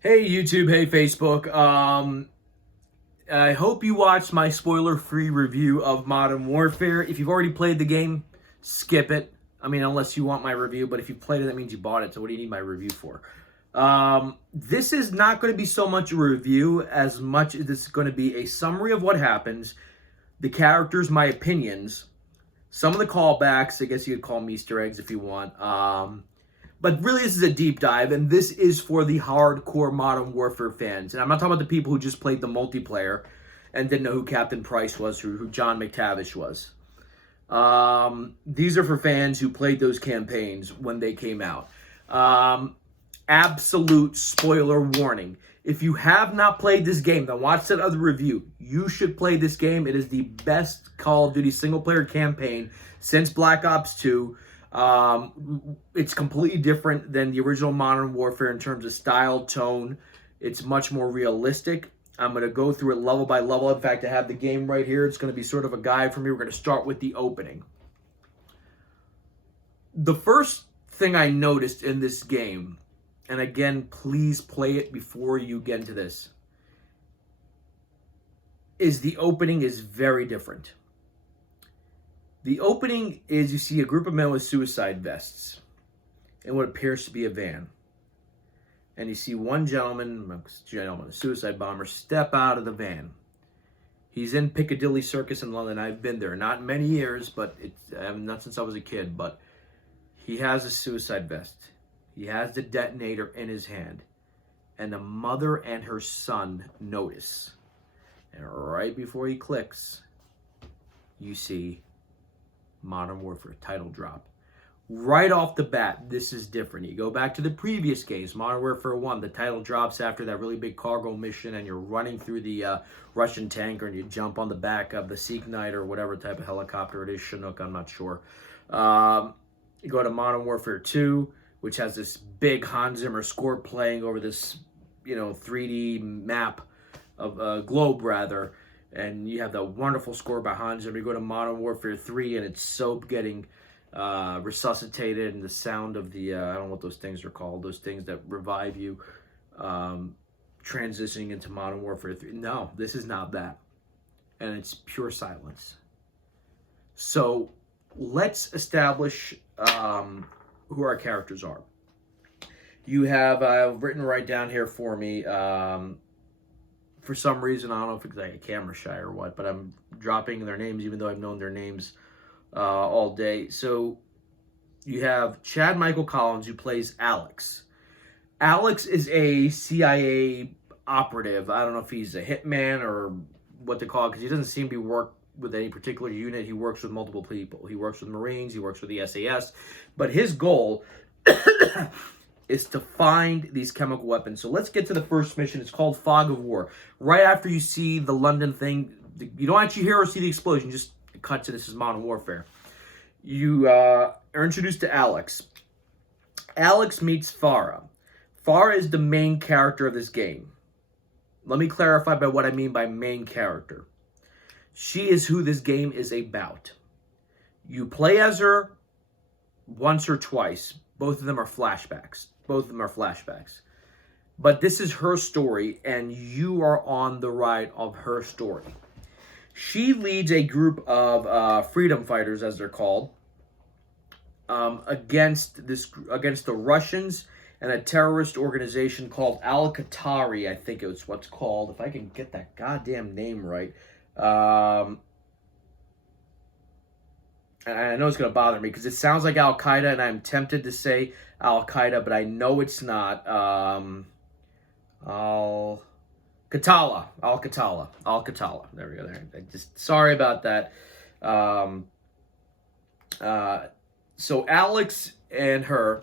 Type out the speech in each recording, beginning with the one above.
Hey YouTube, hey Facebook. I hope you watched my spoiler-free review of Modern Warfare. If you've already played the game, skip it. I mean, unless you want my review, but if you played it, that means you bought it, so what do you need my review for? This is not going to be so much a review as much as this is going to be a summary of what happens, the characters, my opinions, some of the callbacks. I guess you could call them Easter eggs if you want. But really, this is a deep dive, and this is for the hardcore Modern Warfare fans. And I'm not talking about the people who just played the multiplayer and didn't know who Captain Price was, who John McTavish was. These are for fans who played those campaigns when they came out. Absolute spoiler warning. If you have not played this game, then watch that other review. You should play this game. It is the best Call of Duty single-player campaign since Black Ops 2. It's completely different than the original Modern Warfare in terms of style, tone. It's much more realistic. I'm going to go through it level by level. In fact, I have the game right here. It's going to be sort of a guide for me. We're going to start with the opening. The first thing I noticed in this game, and again, please play it before you get into this, is the opening is very different. The opening is you see a group of men with suicide vests in what appears to be a van. And you see one gentleman, a suicide bomber, step out of the van. He's in Piccadilly Circus in London. I've been there, not in many years, but not since I was a kid. But he has a suicide vest. He has the detonator in his hand. And the mother and her son notice. And right before he clicks, you see Modern Warfare title drop. Right off the bat, this is different. You go back to the previous games, Modern Warfare 1, the title drops after that really big cargo mission and you're running through the Russian tanker and you jump on the back of the Seek Knight or whatever type of helicopter it is, Chinook, I'm not sure. You go to Modern Warfare 2, which has this big Hans Zimmer score playing over this, 3D map of globe, rather. And you have the wonderful score by Hans Zimmer. You go to Modern Warfare 3, and it's Soap getting resuscitated, and the sound of the, I don't know what those things are called, those things that revive you, transitioning into Modern Warfare 3. No, this is not that. And it's pure silence. So let's establish who our characters are. You have written right down here for me, for some reason, I don't know if it's like a camera shy or what, but I'm dropping their names even though I've known their names all day. So you have Chad Michael Collins, who plays Alex. Alex is a CIA operative. I don't know if he's a hitman or what to call it, because he doesn't seem to be work with any particular unit. He works with multiple people. He works with Marines. He works with the SAS. But his goal is to find these chemical weapons. So let's get to the first mission. It's called Fog of War. Right after you see the London thing, you don't actually hear or see the explosion, just cut to this is Modern Warfare. You are introduced to Alex. Alex meets Farah. Farah is the main character of this game. Let me clarify by what I mean by main character. She is who this game is about. You play as her once or twice. Both of them are flashbacks. But this is her story, and you are on the ride of her story. She leads a group of freedom fighters, as they're called, against the Russians and a terrorist organization called Al-Qatari, I think it's what's called. If I can get that goddamn name right. And I know it's going to bother me because it sounds like Al-Qaeda, and I'm tempted to say Al-Qaeda, but I know it's not. Al-Qatala. There we go. Sorry about that. So Alex and her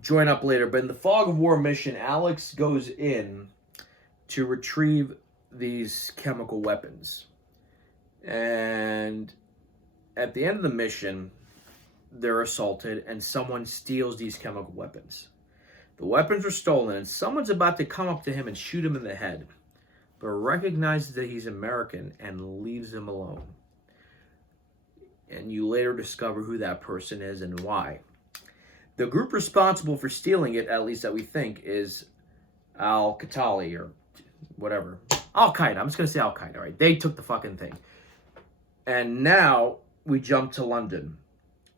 join up later, but in the Fog of War mission, Alex goes in to retrieve these chemical weapons. And at the end of the mission, they're assaulted and someone steals these chemical weapons. The weapons are stolen and someone's about to come up to him and shoot him in the head, but recognizes that he's American and leaves him alone. And you later discover who that person is and why. The group responsible for stealing it, at least that we think, is Al-Qatali or whatever. Al-Qaeda. I'm just going to say Al-Qaeda, right? They took the fucking thing. And now we jump to London.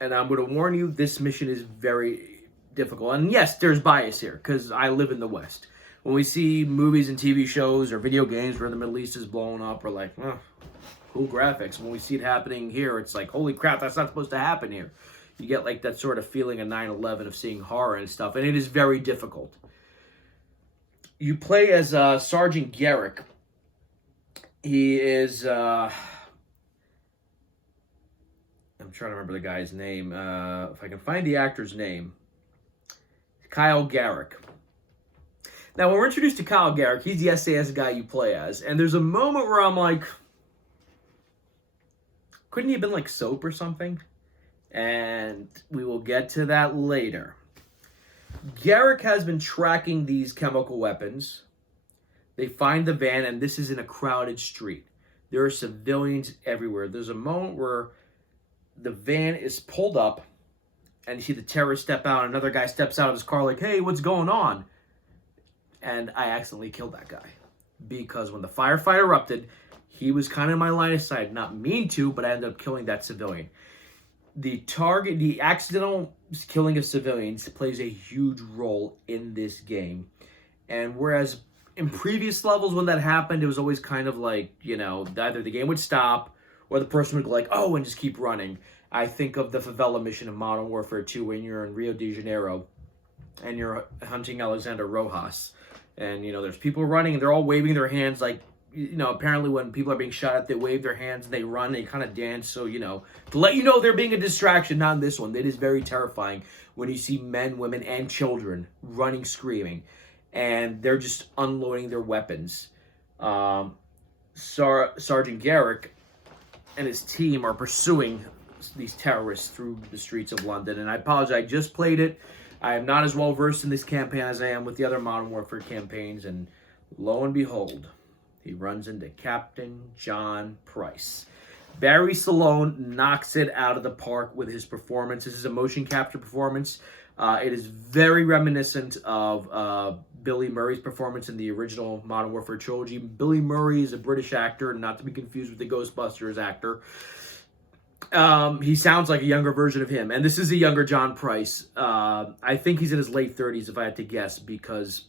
And I'm going to warn you, this mission is very difficult. And yes, there's bias here, because I live in the West. When we see movies and TV shows or video games where the Middle East is blowing up, we're like, oh, cool graphics. When we see it happening here, it's like, holy crap, that's not supposed to happen here. You get like that sort of feeling of 9/11 of seeing horror and stuff, and it is very difficult. You play as Sergeant Garrick. He is, I'm trying to remember the guy's name. If I can find the actor's name. Kyle Garrick. Now, when we're introduced to Kyle Garrick, he's the SAS guy you play as. And there's a moment where I'm like, couldn't he have been like Soap or something? And we will get to that later. Garrick has been tracking these chemical weapons. They find the van, and this is in a crowded street. There are civilians everywhere. There's a moment where the van is pulled up, and you see the terrorists step out, and another guy steps out of his car like, hey, what's going on? And I accidentally killed that guy. Because when the firefight erupted, he was kind of in my line of sight. Not mean to, but I ended up killing that civilian. The accidental killing of civilians plays a huge role in this game. And whereas in previous levels when that happened, it was always kind of like, either the game would stop or the person would go like, oh, and just keep running. I think of the favela mission in Modern Warfare 2 when you're in Rio de Janeiro and you're hunting Alexander Rojas. And, there's people running and they're all waving their hands like, apparently when people are being shot at, they wave their hands and they run, they kind of dance. So, to let you know they're being a distraction. Not in this one. It is very terrifying when you see men, women, and children running, screaming. And they're just unloading their weapons. Sergeant Garrick and his team are pursuing these terrorists through the streets of London. And I apologize, I just played it. I am not as well versed in this campaign as I am with the other Modern Warfare campaigns. And lo and behold, he runs into Captain John Price. Barry Stallone knocks it out of the park with his performance. This is a motion capture performance. It is very reminiscent of Billy Murray's performance in the original Modern Warfare trilogy. Billy Murray is a British actor, not to be confused with the Ghostbusters actor. He sounds like a younger version of him, and this is a younger John Price. I think he's in his late 30s, if I had to guess, because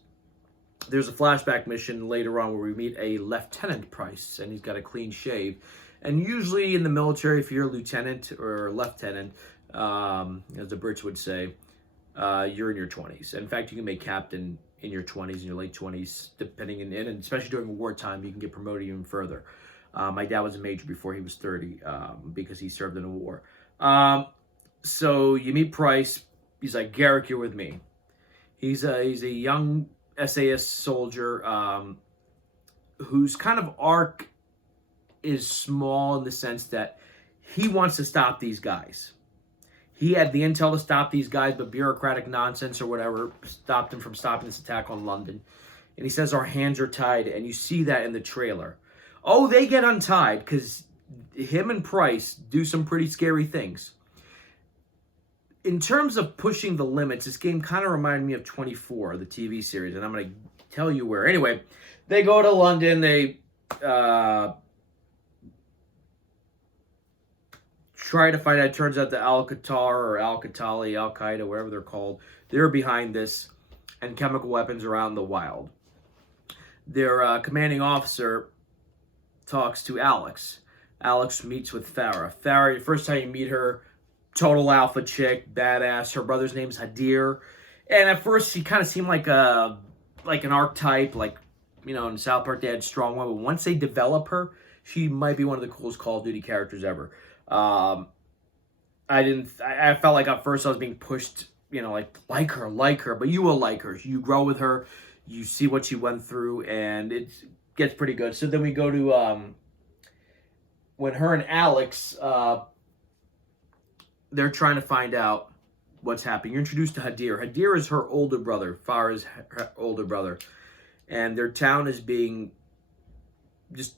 there's a flashback mission later on where we meet a Lieutenant Price, and he's got a clean shave. And usually in the military, if you're a lieutenant or lieutenant, as the Brits would say, you're in your 20s. In fact, you can make captain in your 20s, in your late 20s, depending, and especially during wartime, you can get promoted even further. My dad was a major before he was 30 because he served in a war. So you meet Price. He's like, Garrick, you're with me. He's a young SAS soldier whose kind of arc is small in the sense that he wants to stop these guys. He had the intel to stop these guys, but bureaucratic nonsense or whatever stopped him from stopping this attack on London. And he says our hands are tied, and you see that in the trailer. Oh, they get untied because him and Price do some pretty scary things. In terms of pushing the limits, this game kind of reminded me of 24, the TV series, and I'm going to tell you where. Anyway, they go to London, they try to find out. It turns out the Al-Qatar or Al-Qatali, Al-Qaeda, whatever they're called, they're behind this, and chemical weapons are out in the wild. Their commanding officer talks to Alex. Alex meets with Farah. Farah, first time you meet her, total alpha chick, badass. Her brother's name's Hadir. And at first, she kind of seemed like an archetype, like, in South Park, they had strong women. But once they develop her, she might be one of the coolest Call of Duty characters ever. I felt like at first I was being pushed, like her, but you will like her. You grow with her, you see what she went through, and it gets pretty good. So then we go to, when her and Alex, they're trying to find out what's happening. You're introduced to Hadir. Hadir is her older brother, Farah's her older brother. And their town is being just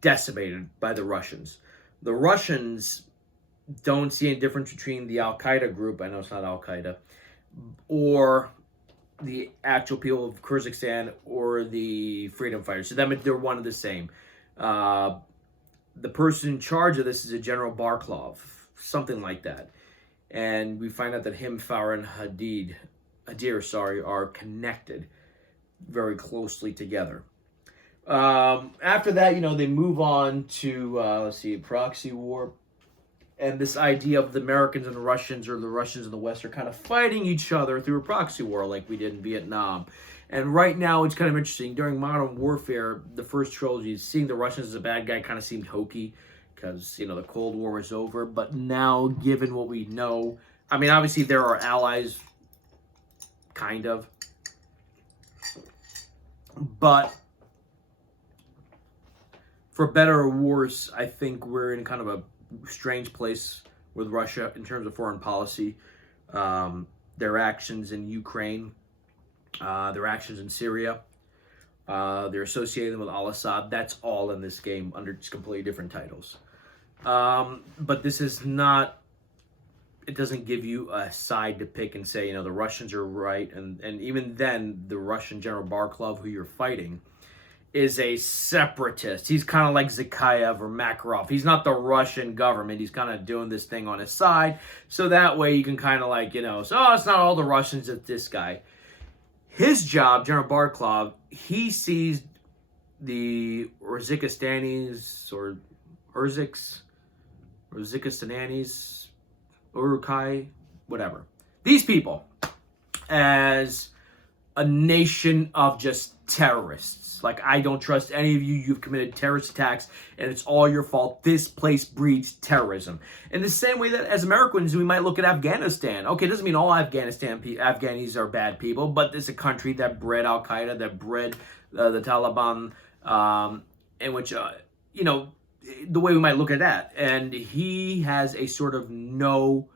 decimated by the Russians. The Russians don't see any difference between the Al-Qaeda group. I know it's not Al-Qaeda. or the actual people of Kyrgyzstan or the freedom fighters. So they're one and the same. The person in charge of this is a General Barklov, something like that. And we find out that him, Farah, and Hadir, are connected very closely together. After that, they move on to, proxy war. And this idea of the Americans and the Russians, or the Russians and the West, are kind of fighting each other through a proxy war like we did in Vietnam. And right now, it's kind of interesting. During Modern Warfare, the first trilogy, seeing the Russians as a bad guy kind of seemed hokey because, the Cold War was over. But now, given what we know, I mean, obviously there are allies, kind of. But for better or worse, I think we're in kind of a strange place with Russia in terms of foreign policy. Their actions in Ukraine, their actions in Syria, they're associated with al-Assad. That's all in this game under just completely different titles. But this is not, it doesn't give you a side to pick and say, the Russians are right. And even then, the Russian General Barklov, who you're fighting, is a separatist. He's kind of like Zakhaev or Makarov. He's not the Russian government. He's kind of doing this thing on his side. So that way you can kind of it's not all the Russians, it's this guy. His job, General Barklov, he sees the Urzikistanis or Urzikistanis, Urukai, whatever. These people as a nation of just terrorists. Like, I don't trust any of you. You've committed terrorist attacks, and it's all your fault. This place breeds terrorism. In the same way that as Americans, we might look at Afghanistan. Okay, it doesn't mean all Afghanis are bad people, but it's a country that bred Al-Qaeda, that bred the Taliban, in which, the way we might look at that. And he has a sort of no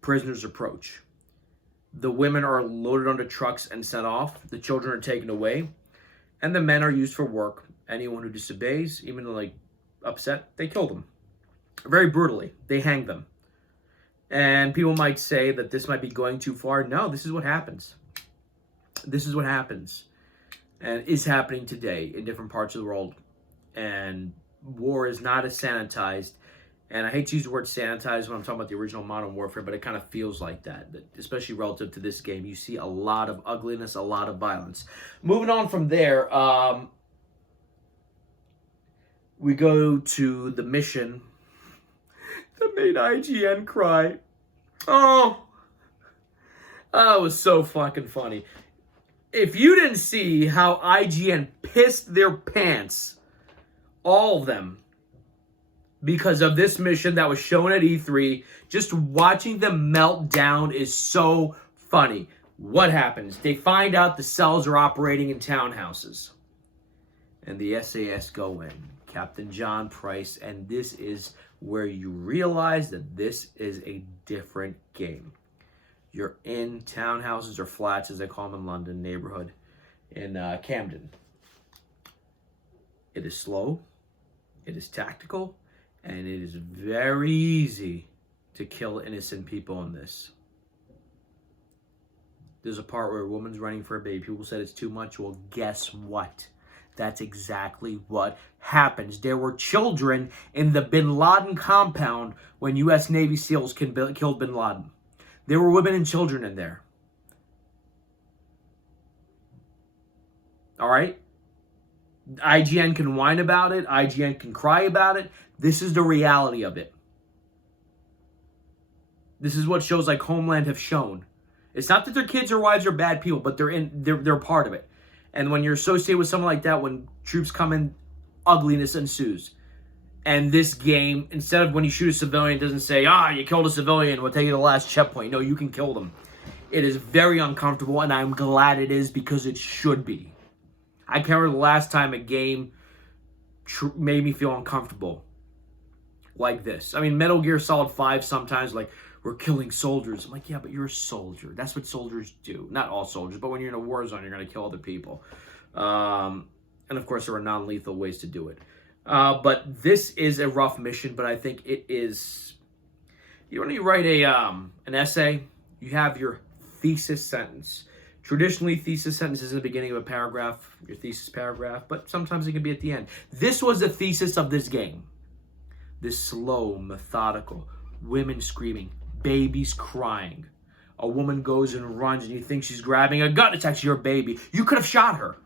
prisoners approach. The women are loaded onto trucks and sent off. The children are taken away. And the men are used for work. Anyone who disobeys, even upset, they kill them. Very brutally. They hang them. And people might say that this might be going too far. No, this is what happens. This is what happens. And is happening today in different parts of the world. And war is not as sanitized. And I hate to use the word sanitized when I'm talking about the original Modern Warfare, but it kind of feels like that, especially relative to this game. You see a lot of ugliness, a lot of violence. Moving on from there, we go to the mission that made IGN cry. Oh, that was so fucking funny. If you didn't see how IGN pissed their pants, all of them, because of this mission that was shown at E3, just watching them melt down is so funny. What happens? They find out the cells are operating in townhouses. And the SAS go in. Captain John Price. And this is where you realize that this is a different game. You're in townhouses or flats, as they call them in London, neighborhood, in Camden. It is slow. It is tactical. And it is very easy to kill innocent people in this. There's a part where a woman's running for a baby. People said it's too much. Well, guess what? That's exactly what happens. There were children in the Bin Laden compound when U.S. Navy SEALs killed Bin Laden. There were women and children in there. All right? IGN can whine about it. IGN can cry about it. This is the reality of it. This is what shows like Homeland have shown. It's not that their kids or wives are bad people, but they're part of it. And when you're associated with someone like that, when troops come in, ugliness ensues. And this game, instead of when you shoot a civilian, it doesn't say, you killed a civilian, we'll take you to the last checkpoint. No, you can kill them. It is very uncomfortable, and I'm glad it is because it should be. I can't remember the last time a game made me feel uncomfortable like this. I mean, Metal Gear Solid 5 sometimes, we're killing soldiers. I'm like, yeah, but you're a soldier. That's what soldiers do. Not all soldiers, but when you're in a war zone, you're going to kill other people. And, of course, there are non-lethal ways to do it. But this is a rough mission, but I think it is... When you write an essay, you have your thesis sentence. Traditionally, thesis sentence is in the beginning of a paragraph, your thesis paragraph, but sometimes it can be at the end. This was the thesis of this game. This slow, methodical, women screaming, babies crying. A woman goes and runs and you think she's grabbing a gun. It's actually your baby. You could have shot her.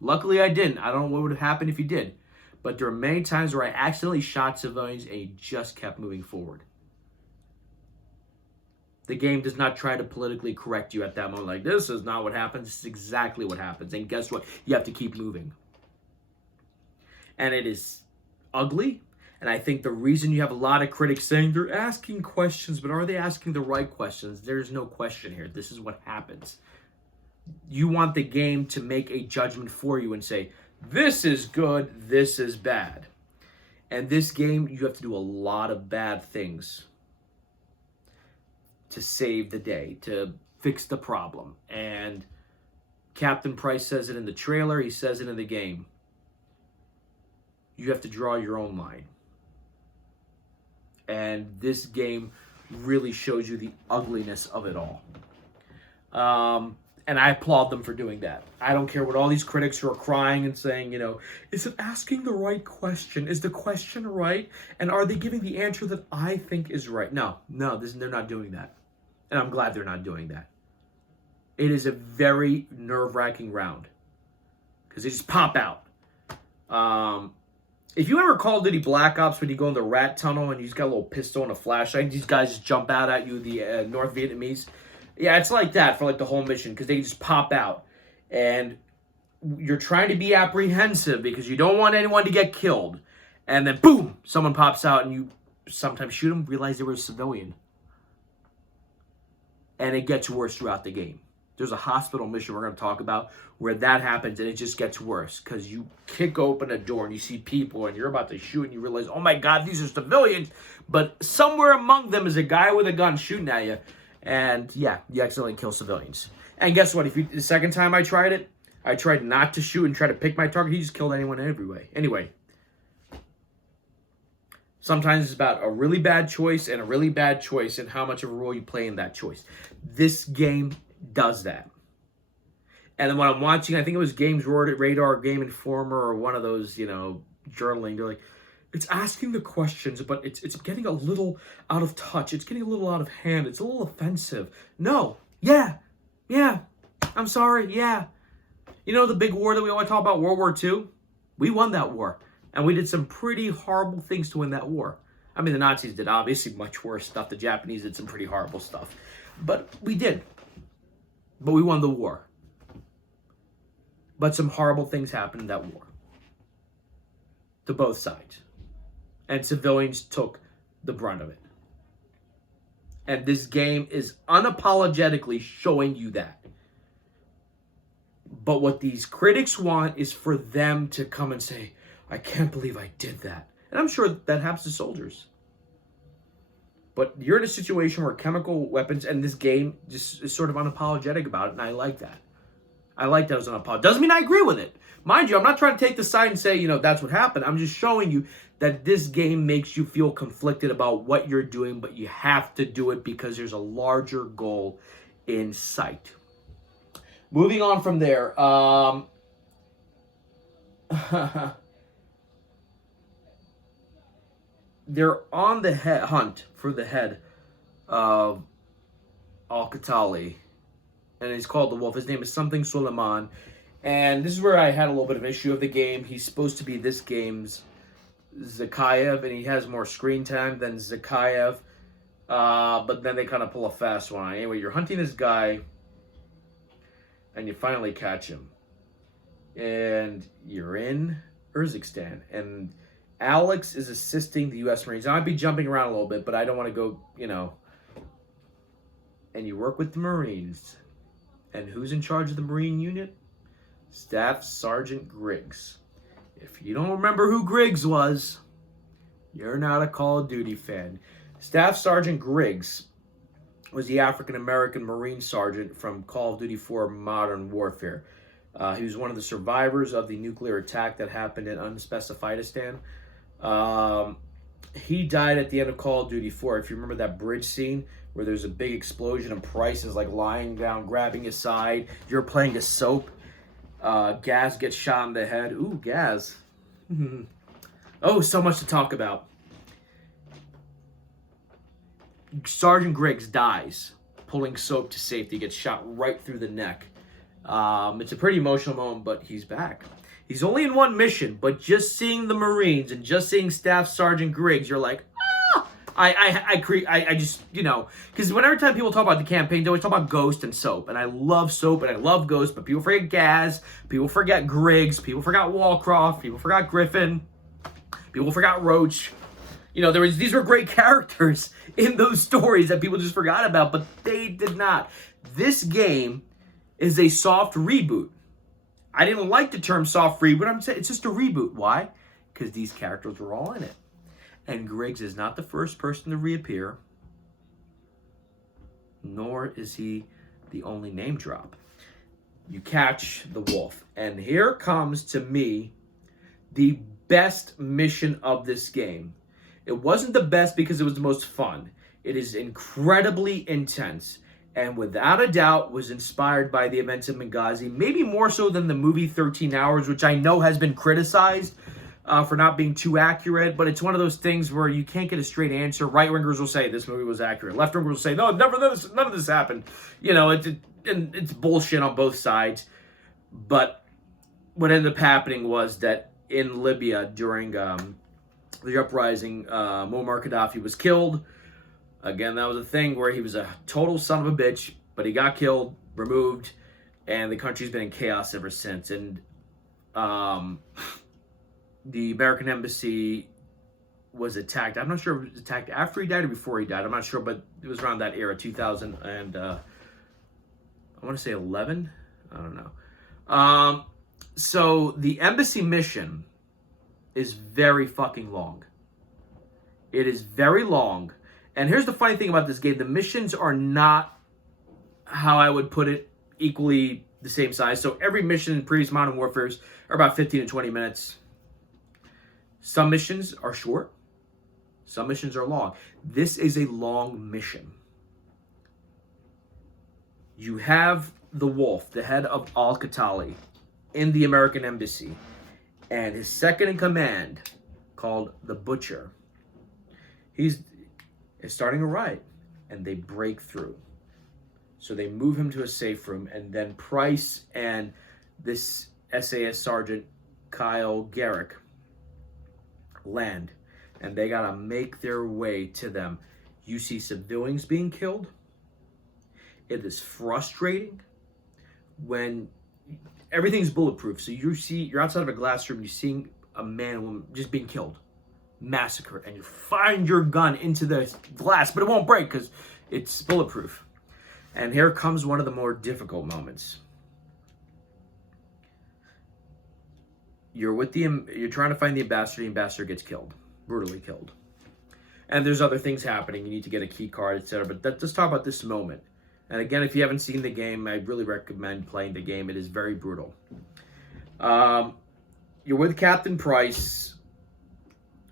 Luckily, I didn't. I don't know what would have happened if you did. But there are many times where I accidentally shot civilians and he just kept moving forward. The game does not try to politically correct you at that moment. Like, this is not what happens. This is exactly what happens. And guess what? You have to keep moving. And it is ugly. And I think the reason you have a lot of critics saying they're asking questions, but are they asking the right questions? There's no question here. This is what happens. You want the game to make a judgment for you and say, this is good, this is bad. And this game, you have to do a lot of bad things to save the day, to fix the problem. And Captain Price says it in the trailer, he says it in the game. You have to draw your own line. And this game really shows you the ugliness of it all. And I applaud them for doing that. I don't care what all these critics who are crying and saying, is it asking the right question? Is the question right? And are they giving the answer that I think is right? No, they're not doing that. And I'm glad they're not doing that. It is a very nerve-wracking round. Because they just pop out. If you ever Call of Duty Black Ops when you go in the rat tunnel and you've got a little pistol and a flashlight, these guys just jump out at you, the North Vietnamese. Yeah, it's like that for like the whole mission because they just pop out. And you're trying to be apprehensive because you don't want anyone to get killed. And then boom, someone pops out and you sometimes shoot them, realize they were a civilian. And it gets worse throughout the game. There's a hospital mission we're going to talk about where that happens and it just gets worse because you kick open a door and you see people and you're about to shoot and you realize, oh my God, these are civilians. But somewhere among them is a guy with a gun shooting at you. And yeah, you accidentally kill civilians. And guess what? The second time I tried it, I tried not to shoot and try to pick my target. He just killed anyone anyway. Sometimes it's about a really bad choice and a really bad choice and how much of a role you play in that choice. This game does that. And then when I'm watching, I think it was Games Radar, Game Informer, or one of those, journaling, they're like, it's asking the questions, but it's getting a little out of touch. It's getting a little out of hand. It's a little offensive. No. Yeah. I'm sorry. Yeah. The big war that we always talk about, World War II? We won that war. And we did some pretty horrible things to win that war. I mean, the Nazis did obviously much worse stuff. The Japanese did some pretty horrible stuff. But we did. But we won the war. But some horrible things happened in that war. To both sides. And civilians took the brunt of it. And this game is unapologetically showing you that. But what these critics want is for them to come and say, I can't believe I did that. And I'm sure that happens to soldiers. But you're in a situation where chemical weapons and this game just is sort of unapologetic about it, and I like that. I like that it's unapologetic. Doesn't mean I agree with it. Mind you, I'm not trying to take the side and say, that's what happened. I'm just showing you that this game makes you feel conflicted about what you're doing, but you have to do it because there's a larger goal in sight. Moving on from there, they're on the hunt for the head of Al-Qatali, and he's called the Wolf. His name is something Suleiman, and this is where I had a little bit of issue of the game. He's supposed to be this game's Zakhaev, and he has more screen time than Zakhaev, but then they kind of pull a fast one. Anyway, you're hunting this guy, and you finally catch him, and you're in Urzikstan, and Alex is assisting the U.S. Marines. I might be jumping around a little bit, but I don't want to go, And you work with the Marines. And who's in charge of the Marine unit? Staff Sergeant Griggs. If you don't remember who Griggs was, you're not a Call of Duty fan. Staff Sergeant Griggs was the African-American Marine Sergeant from Call of Duty 4 Modern Warfare. He was one of the survivors of the nuclear attack that happened in Unspecifiedistan. He died at the end of Call of Duty 4. If you remember that bridge scene where there's a big explosion and Price is like lying down, grabbing his side. You're playing a soap. Gaz gets shot in the head. Ooh, Gaz. Oh, so much to talk about. Sergeant Griggs dies, pulling Soap to safety, gets shot right through the neck. It's a pretty emotional moment, but he's back. He's only in one mission, but just seeing the Marines and just seeing Staff Sergeant Griggs, you're like, ah! I just, you know, because every time people talk about the campaign, they always talk about Ghost and Soap, and I love Soap and I love Ghost, but people forget Gaz, people forget Griggs, people forgot Wallcroft, people forgot Griffin, people forgot Roach. You know, these were great characters in those stories that people just forgot about, but they did not. This game is a soft reboot. I didn't like the term soft reboot. I'm saying it's just a reboot. Why? Because these characters were all in it. And Griggs is not the first person to reappear, nor is he the only name drop. You catch the wolf. And here comes, to me, the best mission of this game. It wasn't the best because it was the most fun. It is incredibly intense, and without a doubt was inspired by the events of Benghazi, maybe more so than the movie 13 Hours, which I know has been criticized for not being too accurate, but it's one of those things where you can't get a straight answer. Right-wingers will say this movie was accurate. Left-wingers will say, no, none of this happened. You know, it's bullshit on both sides. But what ended up happening was that in Libya during the uprising, Muammar Gaddafi was killed. Again, that was a thing where he was a total son of a bitch, but he got killed, removed, and the country's been in chaos ever since. And the American embassy was attacked. I'm not sure if it was attacked after he died or before he died. I'm not sure, but it was around that era, 2000 and I want to say 11. I don't know. So the embassy mission is very fucking long. It is very long. And here's the funny thing about this game. The missions are not, how I would put it, equally the same size. So every mission in previous Modern Warfares are about 15 to 20 minutes. Some missions are short. Some missions are long. This is a long mission. You have the Wolf, the head of Al-Qatali, in the American embassy. And his second in command, called the Butcher, is starting a riot, and they break through. So they move him to a safe room, and then Price and this SAS Sergeant Kyle Garrick land, and they gotta make their way to them. You see civilians being killed. It is frustrating when everything's bulletproof. So you're outside of a glass room, you're seeing a man and woman just being killed, massacred, and you find your gun into the glass, but it won't break because it's bulletproof. And here comes one of the more difficult moments. You're trying to find the ambassador. The ambassador gets killed, brutally killed. And there's other things happening. You need to get a key card, etc. But let's talk about this moment. And again, if you haven't seen the game, I really recommend playing the game. It is very brutal. You're with Captain Price.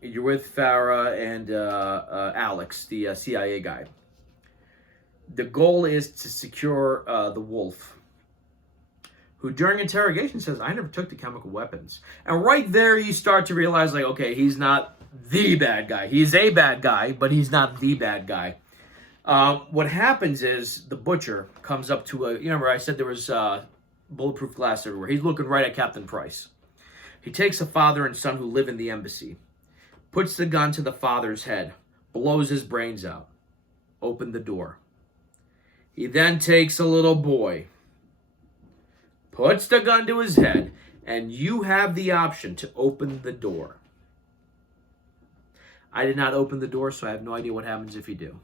You're with Farah and Alex, the CIA guy. The goal is to secure the Wolf, who during interrogation says, I never took the chemical weapons. And right there you start to realize, like, okay, he's not the bad guy. He's a bad guy, but he's not the bad guy. What happens is the Butcher comes up to remember I said there was bulletproof glass everywhere. He's looking right at Captain Price. He takes a father and son who live in the embassy, puts the gun to the father's head, blows his brains out. Open the door. He then takes a little boy, puts the gun to his head, and you have the option to open the door. I did not open the door, so I have no idea what happens if you do.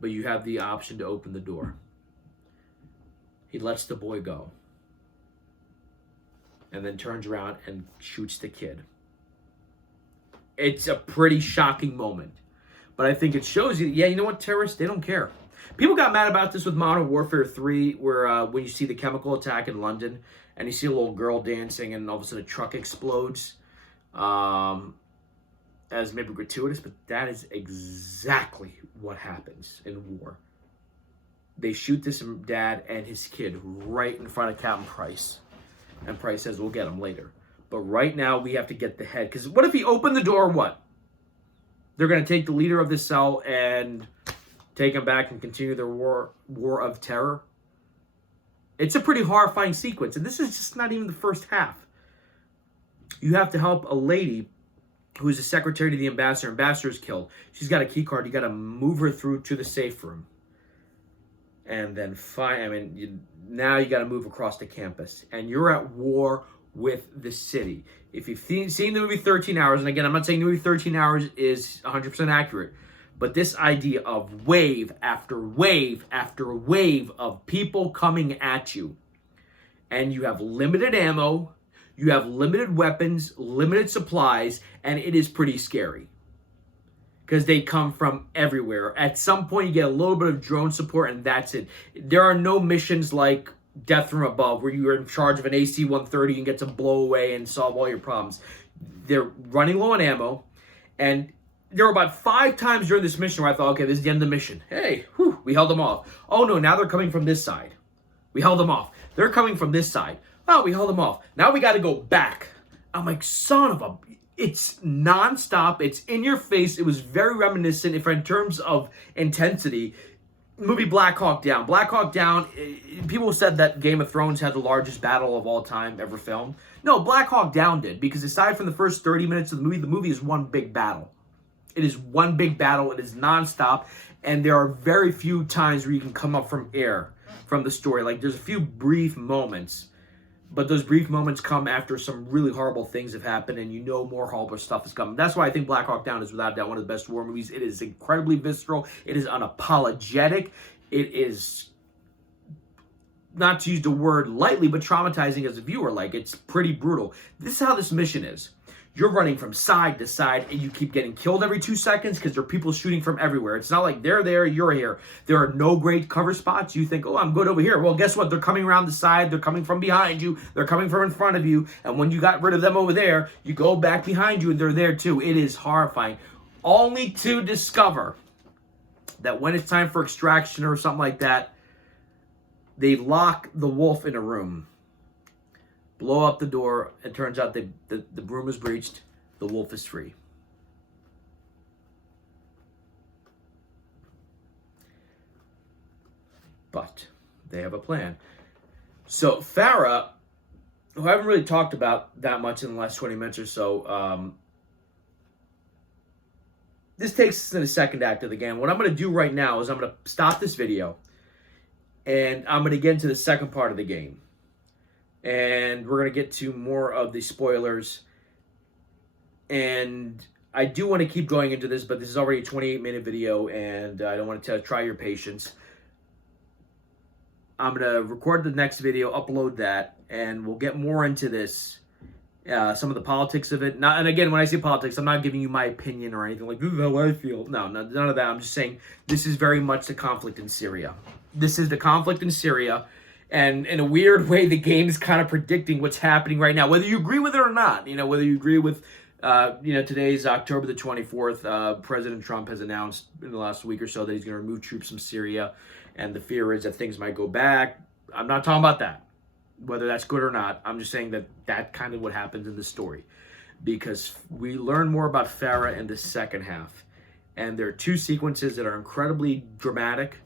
But you have the option to open the door. He lets the boy go, and then turns around and shoots the kid. It's a pretty shocking moment. But I think it shows you, yeah, you know what, terrorists, they don't care. People got mad about this with Modern Warfare 3, where when you see the chemical attack in London, and you see a little girl dancing, and all of a sudden a truck explodes. as maybe gratuitous, but that is exactly what happens in war. They shoot this dad and his kid right in front of Captain Price. And Price says, we'll get him later. But right now, we have to get the head. Because what if he opened the door, what? They're going to take the leader of the cell and take him back and continue their war of terror? It's a pretty horrifying sequence. And this is just not even the first half. You have to help a lady who's the secretary to the ambassador. Ambassador's killed. She's got a key card. You got to move her through to the safe room. And then now you got to move across the campus. And you're at war with the city. If you've seen the movie 13 Hours, and again, I'm not saying the movie 13 Hours is 100% accurate, but this idea of wave after wave after wave of people coming at you, and you have limited ammo, you have limited weapons, limited supplies, and it is pretty scary. Because they come from everywhere. At some point, you get a little bit of drone support, and that's it. There are no missions like Death from Above, where you are in charge of an AC-130 and get to blow away and solve all your problems. They're running low on ammo, and there were about 5 times during this mission where I thought, okay, this is the end of the mission. Hey, we held them off. Oh, no, now they're coming from this side. We held them off. They're coming from this side. Oh, we held them off. Now we got to go back. I'm like, son of a... It's nonstop. It's in your face. It was very reminiscent, if in terms of intensity, movie Black Hawk Down. Black Hawk Down, people said that Game of Thrones had the largest battle of all time ever filmed. No, Black Hawk Down did, because aside from the first 30 minutes of the movie is one big battle. It is one big battle. It is nonstop, and there are very few times where you can come up from air from the story. Like, there's a few brief moments, but those brief moments come after some really horrible things have happened, and you know more horrible stuff is coming. That's why I think Black Hawk Down is without doubt one of the best war movies. It is incredibly visceral. It is unapologetic. It is, not to use the word lightly, but traumatizing as a viewer. Like, it's pretty brutal. This is how this mission is. You're running from side to side, and you keep getting killed every 2 seconds because there are people shooting from everywhere. It's not like they're there, you're here. There are no great cover spots. You think, oh, I'm good over here. Well, guess what? They're coming around the side. They're coming from behind you. They're coming from in front of you. And when you got rid of them over there, you go back behind you, and they're there too. It is horrifying. Only to discover that when it's time for extraction or something like that, they lock the wolf in a room, blow up the door, and turns out the room is breached. The wolf is free. But they have a plan. So Farah, who I haven't really talked about that much in the last 20 minutes or so, this takes us to the second act of the game. What I'm going to do right now is I'm going to stop this video, and I'm going to get into the second part of the game. And we're going to get to more of the spoilers. And I do want to keep going into this, but this is already a 28-minute video, and I don't want to try your patience. I'm going to record the next video, upload that, and we'll get more into this, some of the politics of it. And again, when I say politics, I'm not giving you my opinion or anything like, this is how I feel. No, none of that. I'm just saying this is very much the conflict in Syria. This is the conflict in Syria. And in a weird way, the game is kind of predicting what's happening right now, whether you agree with it or not. Whether you agree with, today's October the 24th, President Trump has announced in the last week or so that he's going to remove troops from Syria. And the fear is that things might go back. I'm not talking about that, whether that's good or not. I'm just saying that that's kind of what happens in the story. Because we learn more about Farah in the second half. And there are 2 sequences that are incredibly dramatic.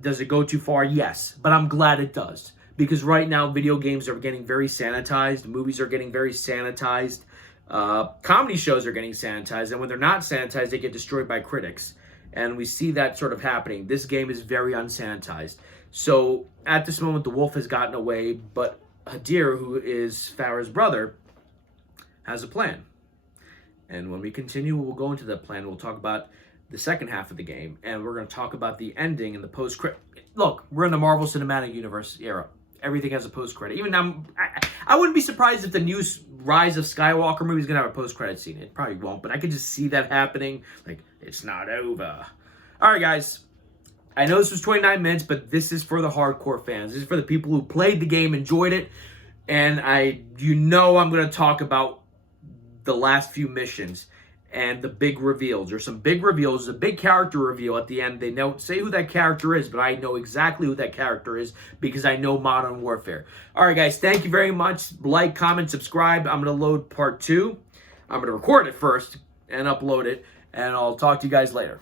Does it go too far? Yes, but I'm glad it does. Because right now, video games are getting very sanitized. Movies are getting very sanitized. Comedy shows are getting sanitized. And when they're not sanitized, they get destroyed by critics. And we see that sort of happening. This game is very unsanitized. So at this moment, the wolf has gotten away. But Hadir, who is Farah's brother, has a plan. And when we continue, we'll go into that plan. We'll talk about the second half of the game, and we're going to talk about the ending and the post-credit. Look, we're in the Marvel Cinematic Universe era. Everything has a post-credit. Even now, I wouldn't be surprised if the new Rise of Skywalker movie is going to have a post-credit scene. It probably won't, but I could just see that happening. Like, it's not over. All right, guys. I know this was 29 minutes, but this is for the hardcore fans. This is for the people who played the game, enjoyed it, and I'm going to talk about the last few missions and the big reveals. There's some big reveals. There's a big character reveal at the end. They don't say who that character is, but I know exactly who that character is because I know Modern Warfare. All right, guys, thank you very much. Like, comment, subscribe. I'm going to load part 2. I'm going to record it first and upload it, and I'll talk to you guys later.